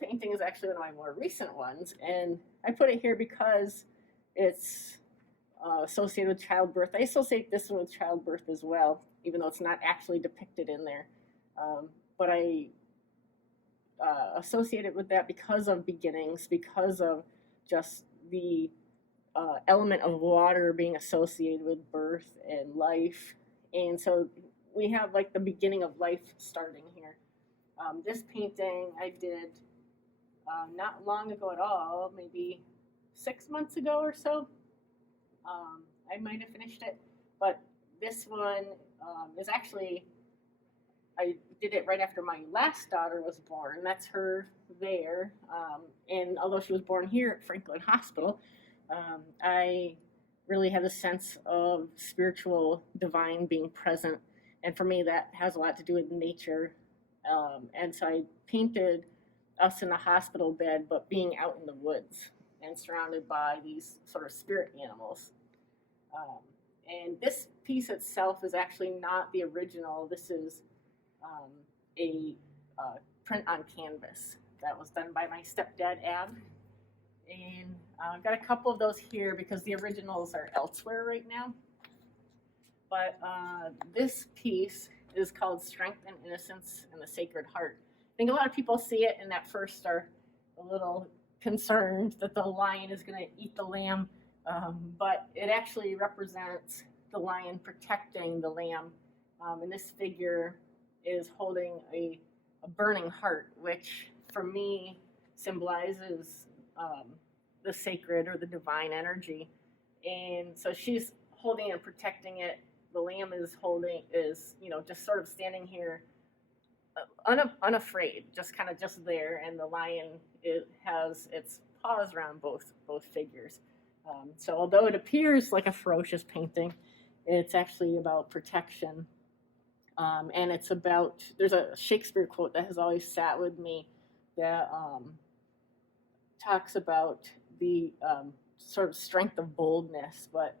painting is actually one of my more recent ones, and I put it here because it's associated with childbirth. I associate this one with childbirth as well, even though it's not actually depicted in there. But I associate it with that because of beginnings, because of just the element of water being associated with birth and life. And so we have like the beginning of life starting here. This painting I did not long ago at all, maybe 6 months ago or so. I might have finished it, but this one is actually, I did it right after my last daughter was born. That's her there. And although she was born here at Franklin Hospital, I really have a sense of spiritual, divine being present. And for me, that has a lot to do with nature. And so I painted us in a hospital bed, but being out in the woods and surrounded by these sort of spirit animals. And this piece itself is actually not the original. This is a print on canvas that was done by my stepdad, Ab. And I've got a couple of those here because the originals are elsewhere right now. But this piece is called Strength and Innocence in the Sacred Heart. I think a lot of people see it and at first are a little concerned that the lion is going to eat the lamb, but it actually represents the lion protecting the lamb. And this figure is holding a burning heart, which for me symbolizes the sacred or the divine energy. And so she's holding and protecting it. The lamb is just sort of standing here unafraid, just kind of just there, and the lion has its paws around both figures. So although it appears like a ferocious painting, it's actually about protection. And it's about, there's a Shakespeare quote that has always sat with me that talks about the sort of strength of boldness, but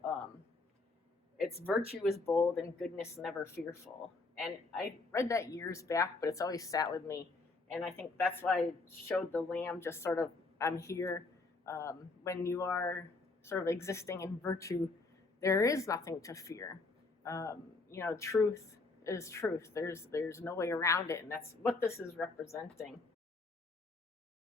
it's virtue is bold and goodness never fearful. And I read that years back, but it's always sat with me. And I think that's why I showed the lamb just sort of, I'm here. When you are sort of existing in virtue, there is nothing to fear. Truth is truth. There's no way around it, and that's what this is representing.